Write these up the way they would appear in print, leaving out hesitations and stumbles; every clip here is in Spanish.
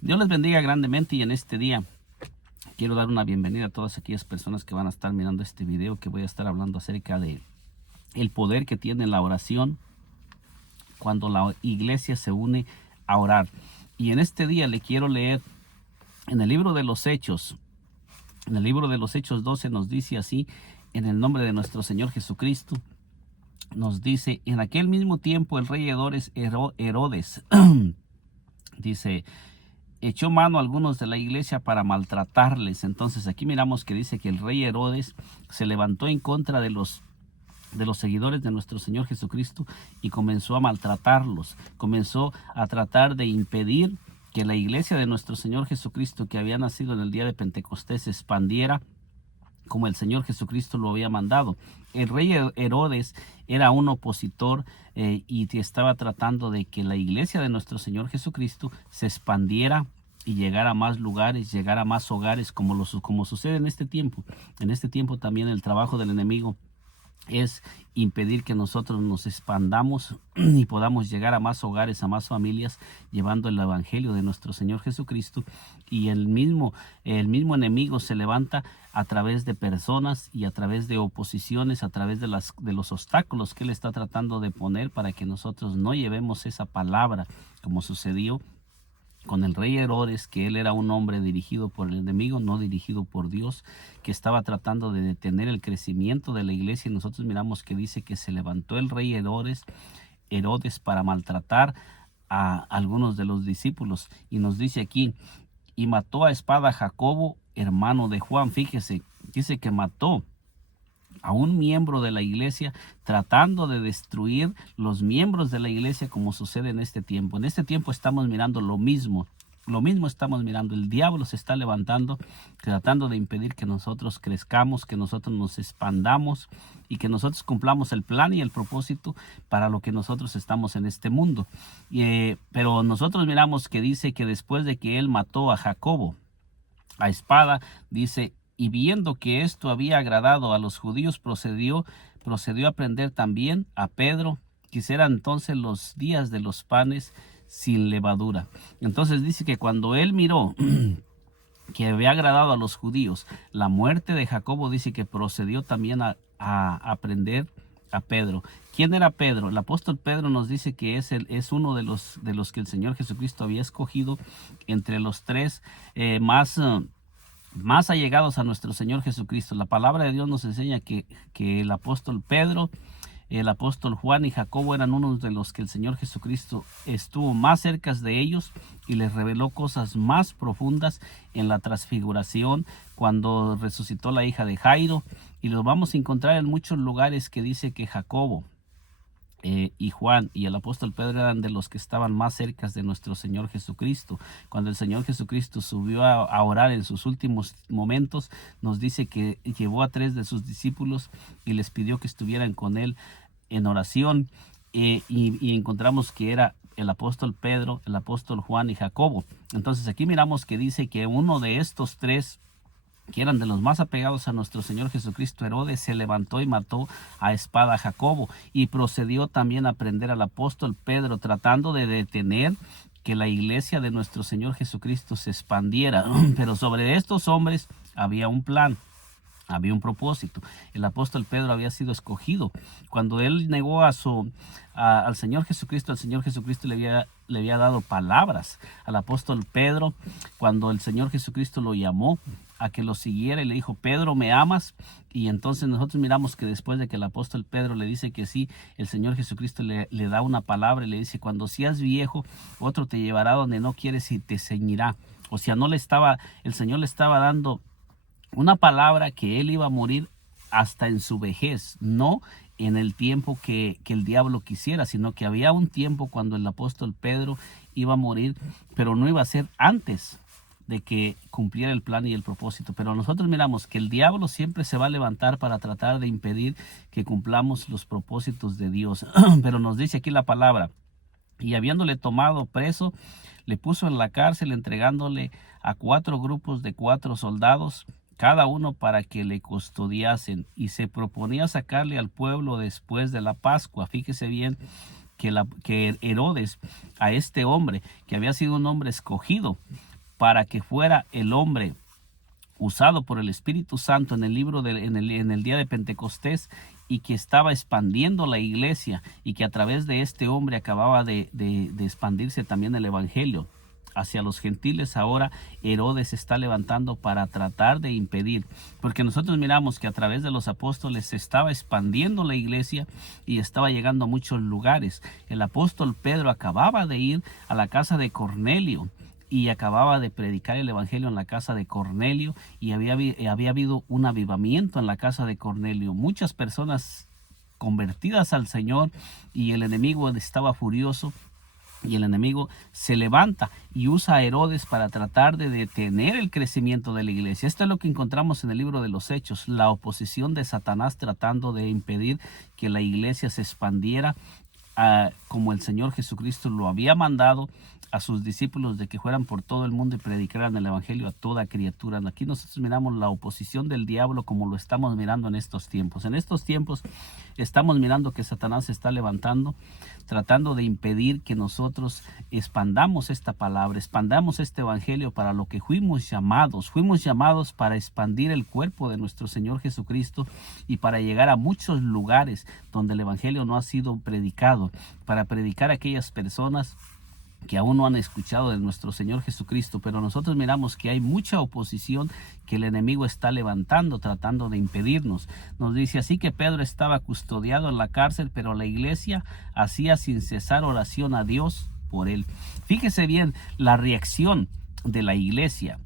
Dios les bendiga grandemente y en este día quiero dar una bienvenida a todas aquellas personas que van a estar mirando este video, que voy a estar hablando acerca de el poder que tiene la oración cuando la iglesia se une a orar. Y en este día le quiero leer en el libro de los Hechos. En el libro de los Hechos 12 nos dice así, en el nombre de nuestro Señor Jesucristo, nos dice: en aquel mismo tiempo el rey Herodes dice, echó mano a algunos de la iglesia para maltratarles. Entonces aquí miramos que dice que el rey Herodes se levantó en contra de los seguidores de nuestro Señor Jesucristo y comenzó a maltratarlos, comenzó a tratar de impedir que la iglesia de nuestro Señor Jesucristo, que había nacido en el día de Pentecostés, se expandiera como el Señor Jesucristo lo había mandado. El rey Herodes era un opositor y estaba tratando de que la iglesia de nuestro Señor Jesucristo se expandiera y llegara a más lugares, llegara a más hogares, como sucede en este tiempo. En este tiempo también el trabajo del enemigo es impedir que nosotros nos expandamos y podamos llegar a más hogares, a más familias, llevando el evangelio de nuestro Señor Jesucristo. Y el mismo enemigo se levanta a través de personas y a través de oposiciones, a través de los obstáculos que él está tratando de poner para que nosotros no llevemos esa palabra, como sucedió con el rey Herodes, que él era un hombre dirigido por el enemigo, no dirigido por Dios, que estaba tratando de detener el crecimiento de la iglesia. Y nosotros miramos que dice que se levantó el rey Herodes para maltratar a algunos de los discípulos. Y nos dice aquí, y mató a espada a Jacobo, hermano de Juan. Fíjese, dice que mató a un miembro de la iglesia, tratando de destruir los miembros de la iglesia, como sucede en este tiempo. En este tiempo estamos mirando lo mismo estamos mirando. El diablo se está levantando, tratando de impedir que nosotros crezcamos, que nosotros nos expandamos y que nosotros cumplamos el plan y el propósito para lo que nosotros estamos en este mundo. Pero nosotros miramos que dice que después de que él mató a Jacobo a espada, dice, y viendo que esto había agradado a los judíos, procedió a prender también a Pedro. Quisiera entonces los días de los panes sin levadura. Entonces dice que cuando él miró que había agradado a los judíos la muerte de Jacobo, dice que procedió también a prender a Pedro. ¿Quién era Pedro? El apóstol Pedro nos dice que es uno de los que el Señor Jesucristo había escogido entre los tres más allegados a nuestro Señor Jesucristo. La palabra de Dios nos enseña que el apóstol Pedro, el apóstol Juan y Jacobo eran unos de los que el Señor Jesucristo estuvo más cerca de ellos y les reveló cosas más profundas en la transfiguración, cuando resucitó la hija de Jairo. Y lo vamos a encontrar en muchos lugares que dice que Jacobo y Juan y el apóstol Pedro eran de los que estaban más cerca de nuestro Señor Jesucristo. Cuando el Señor Jesucristo subió a orar en sus últimos momentos, nos dice que llevó a 3 de sus discípulos y les pidió que estuvieran con él en oración, y encontramos que era el apóstol Pedro, el apóstol Juan y Jacobo. Entonces aquí miramos que dice que uno de estos 3, que eran de los más apegados a nuestro Señor Jesucristo, Herodes, se levantó y mató a espada a Jacobo, y procedió también a prender al apóstol Pedro, tratando de detener que la iglesia de nuestro Señor Jesucristo se expandiera. Pero sobre estos hombres había un plan, había un propósito. El apóstol Pedro había sido escogido. Cuando él negó al Señor Jesucristo, el Señor Jesucristo le había dado palabras al apóstol Pedro, cuando el Señor Jesucristo lo llamó a que lo siguiera y le dijo: Pedro, ¿me amas? Y entonces nosotros miramos que después de que el apóstol Pedro le dice que sí, el Señor Jesucristo le da una palabra y le dice: cuando seas viejo, otro te llevará donde no quieres y te ceñirá. O sea, el Señor le estaba dando una palabra que él iba a morir hasta en su vejez, no en el tiempo que el diablo quisiera, sino que había un tiempo cuando el apóstol Pedro iba a morir, pero no iba a ser antes de que cumpliera el plan y el propósito. Pero nosotros miramos que el diablo siempre se va a levantar para tratar de impedir que cumplamos los propósitos de Dios. Pero nos dice aquí la palabra: y habiéndole tomado preso, le puso en la cárcel, entregándole a 4 grupos de 4 soldados, cada uno para que le custodiasen, y se proponía sacarle al pueblo después de la Pascua. Fíjese bien que Herodes, a este hombre, que había sido un hombre escogido para que fuera el hombre usado por el Espíritu Santo en el día de Pentecostés, y que estaba expandiendo la iglesia, y que a través de este hombre acababa de expandirse también el evangelio hacia los gentiles. Ahora Herodes se está levantando para tratar de impedir, porque nosotros miramos que a través de los apóstoles se estaba expandiendo la iglesia y estaba llegando a muchos lugares. El apóstol Pedro acababa de ir a la casa de Cornelio y acababa de predicar el evangelio en la casa de Cornelio, y había habido un avivamiento en la casa de Cornelio. Muchas personas convertidas al Señor, y el enemigo estaba furioso. Y el enemigo se levanta y usa a Herodes para tratar de detener el crecimiento de la iglesia. Esto es lo que encontramos en el libro de los Hechos, la oposición de Satanás tratando de impedir que la iglesia se expandiera como el Señor Jesucristo lo había mandado a sus discípulos, de que fueran por todo el mundo y predicaran el evangelio a toda criatura. Aquí nosotros miramos la oposición del diablo como lo estamos mirando en estos tiempos. En estos tiempos estamos mirando que Satanás se está levantando, tratando de impedir que nosotros expandamos esta palabra, expandamos este evangelio para lo que fuimos llamados. Fuimos llamados para expandir el cuerpo de nuestro Señor Jesucristo y para llegar a muchos lugares donde el evangelio no ha sido predicado, para predicar a aquellas personas que aún no han escuchado de nuestro Señor Jesucristo. Pero nosotros miramos que hay mucha oposición que el enemigo está levantando, tratando de impedirnos. Nos dice así que Pedro estaba custodiado en la cárcel, pero la iglesia hacía sin cesar oración a Dios por él. Fíjese bien la reacción de la iglesia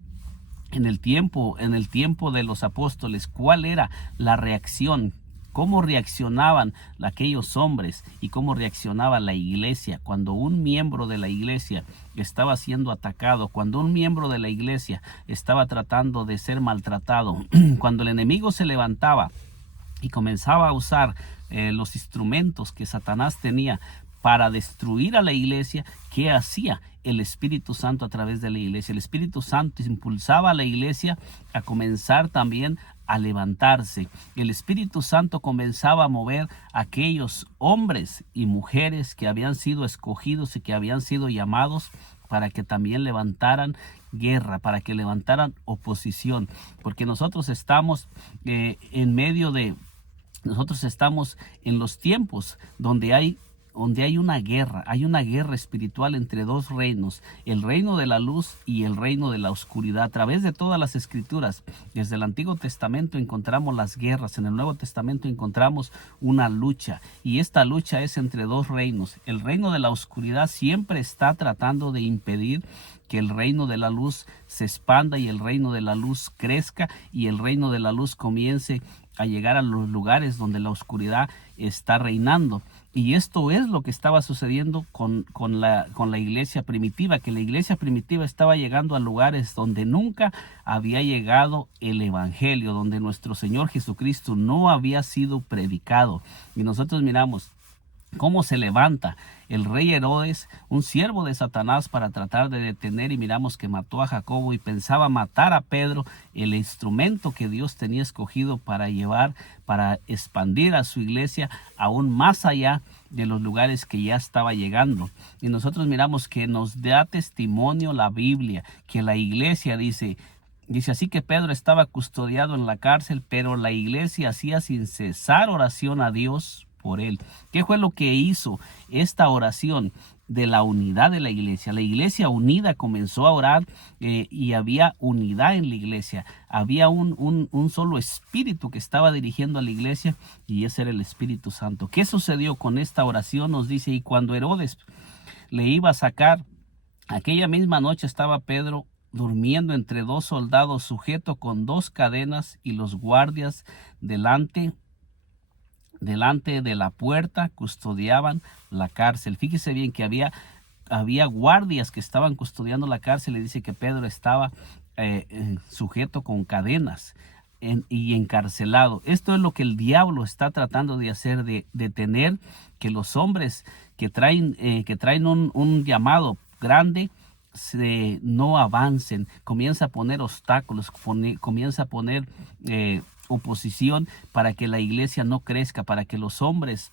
en el tiempo de los apóstoles. ¿Cuál era la reacción? ¿Cómo reaccionaban aquellos hombres y cómo reaccionaba la iglesia cuando un miembro de la iglesia estaba siendo atacado, cuando un miembro de la iglesia estaba tratando de ser maltratado, cuando el enemigo se levantaba y comenzaba a usar los instrumentos que Satanás tenía para destruir a la iglesia? ¿Qué hacía el Espíritu Santo a través de la iglesia? El Espíritu Santo impulsaba a la iglesia a comenzar también a levantarse. El Espíritu Santo comenzaba a mover a aquellos hombres y mujeres que habían sido escogidos y que habían sido llamados para que también levantaran guerra, para que levantaran oposición, porque nosotros estamos nosotros estamos en los tiempos donde hay una guerra espiritual entre dos reinos, el reino de la luz y el reino de la oscuridad. A través de todas las escrituras, desde el Antiguo Testamento encontramos las guerras, en el Nuevo Testamento encontramos una lucha, y esta lucha es entre dos reinos. El reino de la oscuridad siempre está tratando de impedir que el reino de la luz se expanda y el reino de la luz crezca y el reino de la luz comience a llegar a los lugares donde la oscuridad está reinando. Y esto es lo que estaba sucediendo con la iglesia primitiva, que la iglesia primitiva estaba llegando a lugares donde nunca había llegado el evangelio, donde nuestro Señor Jesucristo no había sido predicado. Y nosotros miramos cómo se levanta el rey Herodes, un siervo de Satanás, para tratar de detener, y miramos que mató a Jacobo y pensaba matar a Pedro, el instrumento que Dios tenía escogido para expandir a su iglesia aún más allá de los lugares que ya estaba llegando. Y nosotros miramos que nos da testimonio la Biblia, que la iglesia dice así que Pedro estaba custodiado en la cárcel, pero la iglesia hacía sin cesar oración a Dios por él. ¿Qué fue lo que hizo esta oración de la unidad de la iglesia? La iglesia unida comenzó a orar y había unidad en la iglesia. Había un solo espíritu que estaba dirigiendo a la iglesia, y ese era el Espíritu Santo. ¿Qué sucedió con esta oración? Nos dice, y cuando Herodes le iba a sacar, aquella misma noche estaba Pedro durmiendo entre dos soldados, sujeto con dos cadenas, y los guardias delante de la puerta custodiaban la cárcel. Fíjese bien que había guardias que estaban custodiando la cárcel. Le dice que Pedro estaba sujeto con cadenas y encarcelado. Esto es lo que el diablo está tratando de hacer, de detener que los hombres que traen un llamado grande no avancen. Comienza a poner obstáculos, comienza a poner oposición para que la iglesia no crezca, para que los hombres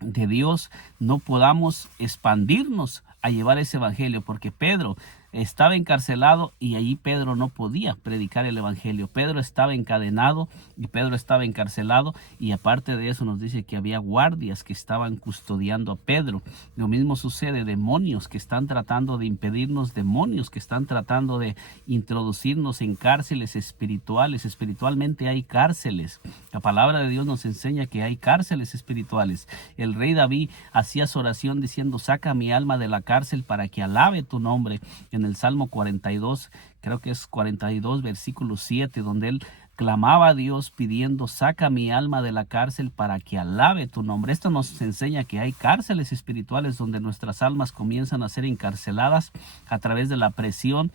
de Dios no podamos expandirnos a llevar ese evangelio, porque Pedro estaba encarcelado y allí Pedro no podía predicar el evangelio. Pedro estaba encadenado y Pedro estaba encarcelado, y aparte de eso nos dice que había guardias que estaban custodiando a Pedro. Lo mismo sucede, demonios que están tratando de impedirnos, demonios que están tratando de introducirnos en cárceles espirituales. Espiritualmente hay cárceles. La palabra de Dios nos enseña que hay cárceles espirituales. El rey David hacía su oración diciendo: saca mi alma de la cárcel para que alabe tu nombre. En el Salmo 42, creo que es 42, versículo 7, donde él clamaba a Dios pidiendo: saca mi alma de la cárcel para que alabe tu nombre. Esto nos enseña que hay cárceles espirituales donde nuestras almas comienzan a ser encarceladas a través de la presión,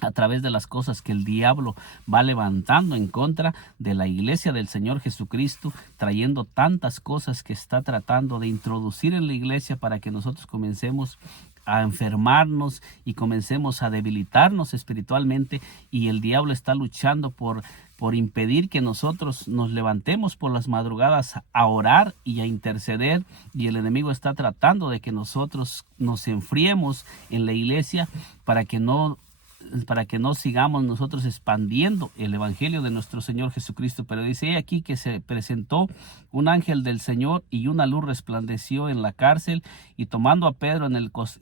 a través de las cosas que el diablo va levantando en contra de la iglesia del Señor Jesucristo, trayendo tantas cosas que está tratando de introducir en la iglesia para que nosotros comencemos a enfermarnos y comencemos a debilitarnos espiritualmente, y el diablo está luchando por impedir que nosotros nos levantemos por las madrugadas a orar y a interceder, y el enemigo está tratando de que nosotros nos enfriemos en la iglesia para que no sigamos nosotros expandiendo el evangelio de nuestro Señor Jesucristo. Pero dice aquí que se presentó un ángel del Señor y una luz resplandeció en la cárcel, y tomando a Pedro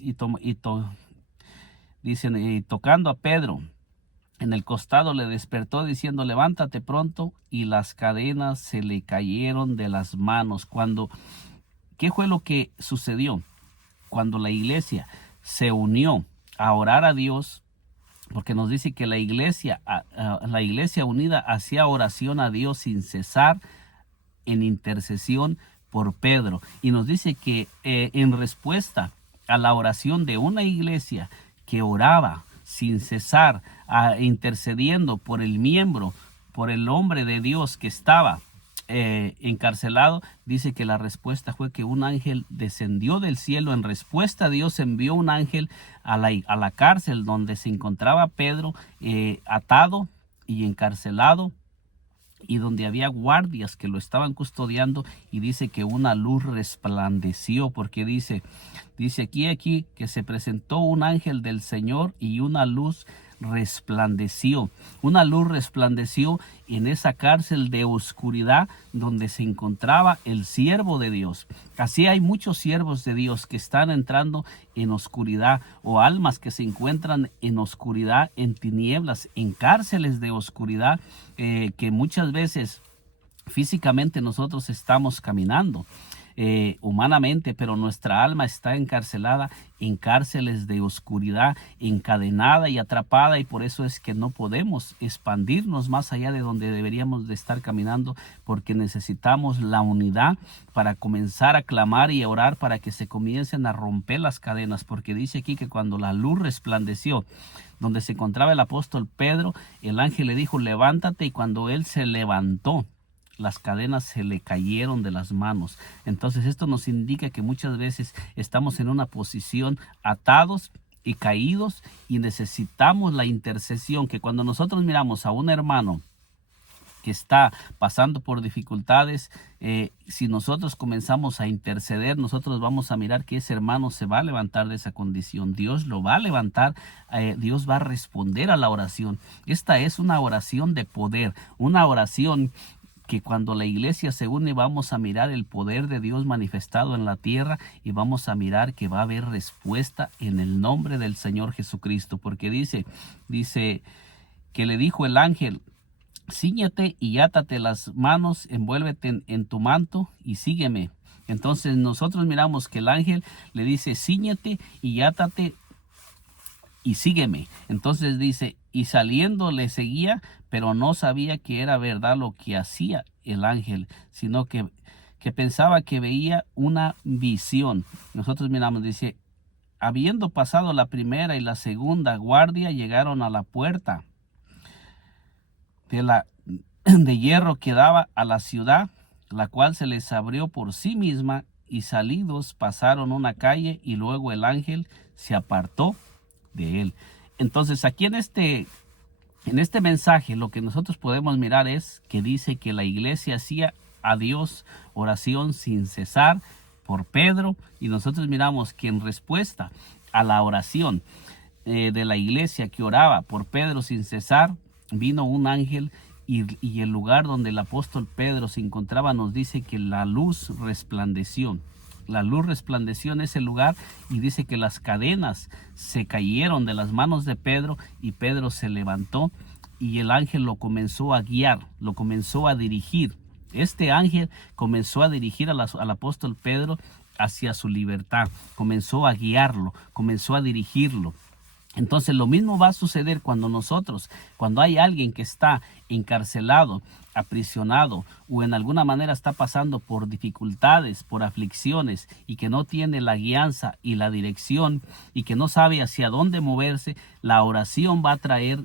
y tocando a Pedro en el costado le despertó diciendo: levántate pronto, y las cadenas se le cayeron de las manos. ¿Qué fue lo que sucedió? Cuando la iglesia se unió a orar a Dios, porque nos dice que la iglesia unida hacía oración a Dios sin cesar en intercesión por Pedro. Y nos dice que en respuesta a la oración de una iglesia que oraba sin cesar, intercediendo por el miembro, por el hombre de Dios que estaba encarcelado, dice que la respuesta fue que un ángel descendió del cielo. En respuesta, Dios envió un ángel a la cárcel donde se encontraba Pedro, atado y encarcelado, y donde había guardias que lo estaban custodiando, y dice que una luz resplandeció, porque dice aquí que se presentó un ángel del Señor y una luz resplandeció. Una luz resplandeció en esa cárcel de oscuridad donde se encontraba el siervo de Dios. Así hay muchos siervos de Dios que están entrando en oscuridad, o almas que se encuentran en oscuridad, en tinieblas, en cárceles de oscuridad, que muchas veces físicamente nosotros estamos caminando humanamente, pero nuestra alma está encarcelada en cárceles de oscuridad, encadenada y atrapada, y por eso es que no podemos expandirnos más allá de donde deberíamos de estar caminando, porque necesitamos la unidad para comenzar a clamar y a orar para que se comiencen a romper las cadenas. Porque dice aquí que cuando la luz resplandeció donde se encontraba el apóstol Pedro, el ángel le dijo: levántate, y cuando él se levantó, las cadenas se le cayeron de las manos. Entonces esto nos indica que muchas veces estamos en una posición atados y caídos, y necesitamos la intercesión. Que cuando nosotros miramos a un hermano que está pasando por dificultades, si nosotros comenzamos a interceder, nosotros vamos a mirar que ese hermano se va a levantar de esa condición. Dios lo va a levantar, Dios va a responder a la oración. Esta es una oración de poder, una oración que cuando la iglesia se une vamos a mirar el poder de Dios manifestado en la tierra, y vamos a mirar que va a haber respuesta en el nombre del Señor Jesucristo. Porque dice que le dijo el ángel: cíñete y átate las manos, envuélvete en tu manto y sígueme. Entonces nosotros miramos que el ángel le dice: cíñete y átate y sígueme. Entonces dice: y saliendo le seguía, pero no sabía que era verdad lo que hacía el ángel, sino que pensaba que veía una visión. Nosotros miramos, dice: habiendo pasado la primera y la segunda guardia, llegaron a la puerta de hierro que daba a la ciudad, la cual se les abrió por sí misma, y salidos pasaron una calle, y luego el ángel se apartó de él. Entonces aquí en este mensaje lo que nosotros podemos mirar es que dice que la iglesia hacía a Dios oración sin cesar por Pedro, y nosotros miramos que en respuesta a la oración de la iglesia que oraba por Pedro sin cesar, vino un ángel y el lugar donde el apóstol Pedro se encontraba nos dice que la luz resplandeció. La luz resplandeció en ese lugar y dice que las cadenas se cayeron de las manos de Pedro y Pedro se levantó y el ángel lo comenzó a guiar, lo comenzó a dirigir. Este ángel comenzó a dirigir al apóstol Pedro hacia su libertad, comenzó a guiarlo, comenzó a dirigirlo. Entonces lo mismo va a suceder cuando hay alguien que está encarcelado, aprisionado o en alguna manera está pasando por dificultades, por aflicciones y que no tiene la guianza y la dirección y que no sabe hacia dónde moverse. La oración va a traer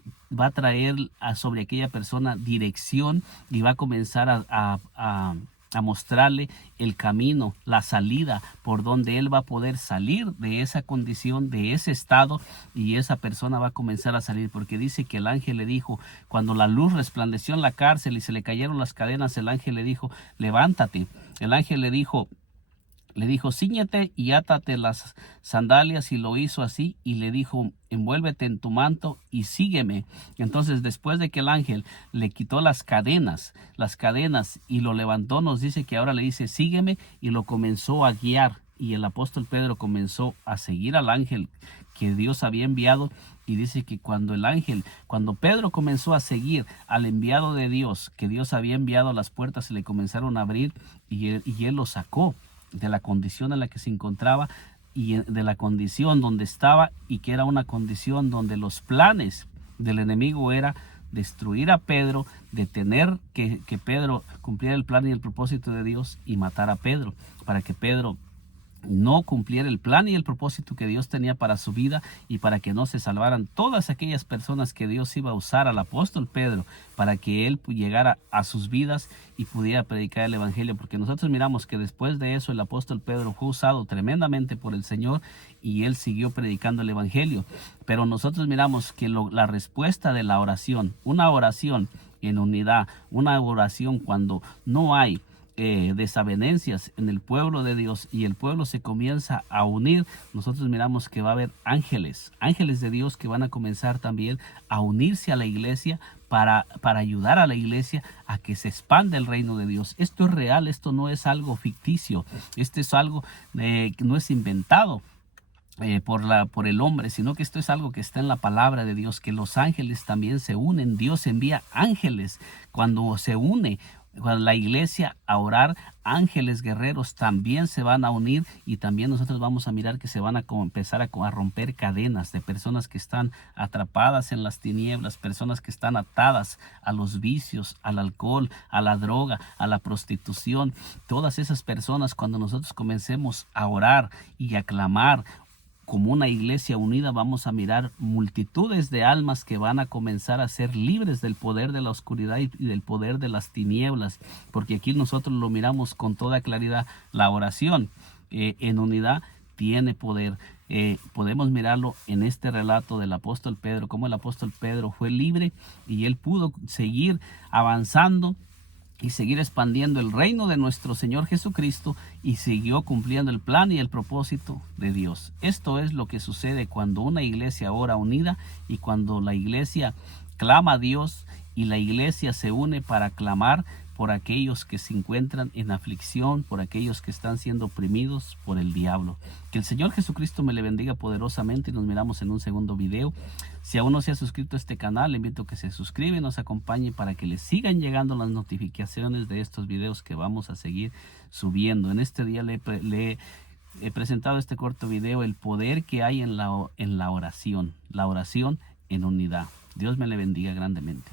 sobre aquella persona dirección y va a comenzar a mostrarle el camino, la salida por donde él va a poder salir de esa condición, de ese estado, y esa persona va a comenzar a salir, porque dice que el ángel le dijo, cuando la luz resplandeció en la cárcel y se le cayeron las cadenas, el ángel le dijo, levántate. El ángel le dijo, cíñete y átate las sandalias, y lo hizo así, y le dijo, envuélvete en tu manto y sígueme. Entonces, después de que el ángel le quitó las cadenas y lo levantó, nos dice que ahora le dice, sígueme, y lo comenzó a guiar. Y el apóstol Pedro comenzó a seguir al ángel que Dios había enviado. Y dice que cuando Pedro comenzó a seguir al enviado de Dios, que Dios había enviado, las puertas se le comenzaron a abrir y él lo sacó de la condición en la que se encontraba y de la condición donde estaba, y que era una condición donde los planes del enemigo era destruir a Pedro, detener que Pedro cumpliera el plan y el propósito de Dios y matar a Pedro, para que Pedro no cumpliera el plan y el propósito que Dios tenía para su vida, y para que no se salvaran todas aquellas personas que Dios iba a usar al apóstol Pedro para que él llegara a sus vidas y pudiera predicar el evangelio. Porque nosotros miramos que después de eso el apóstol Pedro fue usado tremendamente por el Señor y él siguió predicando el evangelio. Pero nosotros miramos que la respuesta de la oración, una oración en unidad, una oración cuando no hay desavenencias en el pueblo de Dios y el pueblo se comienza a unir, nosotros miramos que va a haber ángeles de Dios que van a comenzar también a unirse a la iglesia para ayudar a la iglesia a que se expanda el reino de Dios. Esto es real, esto no es algo ficticio, esto es algo que no es inventado por el hombre, sino que esto es algo que está en la palabra de Dios, que los ángeles también se unen. Dios envía ángeles cuando se une la iglesia a orar. Ángeles guerreros también se van a unir, y también nosotros vamos a mirar que se van a empezar a romper cadenas de personas que están atrapadas en las tinieblas, personas que están atadas a los vicios, al alcohol, a la droga, a la prostitución. Todas esas personas, cuando nosotros comencemos a orar y a clamar como una iglesia unida, vamos a mirar multitudes de almas que van a comenzar a ser libres del poder de la oscuridad y del poder de las tinieblas, porque aquí nosotros lo miramos con toda claridad. La oración en unidad tiene poder. Podemos mirarlo en este relato del apóstol Pedro, cómo el apóstol Pedro fue libre y él pudo seguir avanzando y seguir expandiendo el reino de nuestro Señor Jesucristo, y siguió cumpliendo el plan y el propósito de Dios. Esto es lo que sucede cuando una iglesia ora unida, y cuando la iglesia clama a Dios y la iglesia se une para clamar por aquellos que se encuentran en aflicción, por aquellos que están siendo oprimidos por el diablo. Que el Señor Jesucristo me le bendiga poderosamente, y nos miramos en un segundo video. Si aún no se ha suscrito a este canal, le invito a que se suscriba y nos acompañe para que le sigan llegando las notificaciones de estos videos que vamos a seguir subiendo. En este día le he presentado este corto video, el poder que hay en la oración en unidad. Dios me le bendiga grandemente.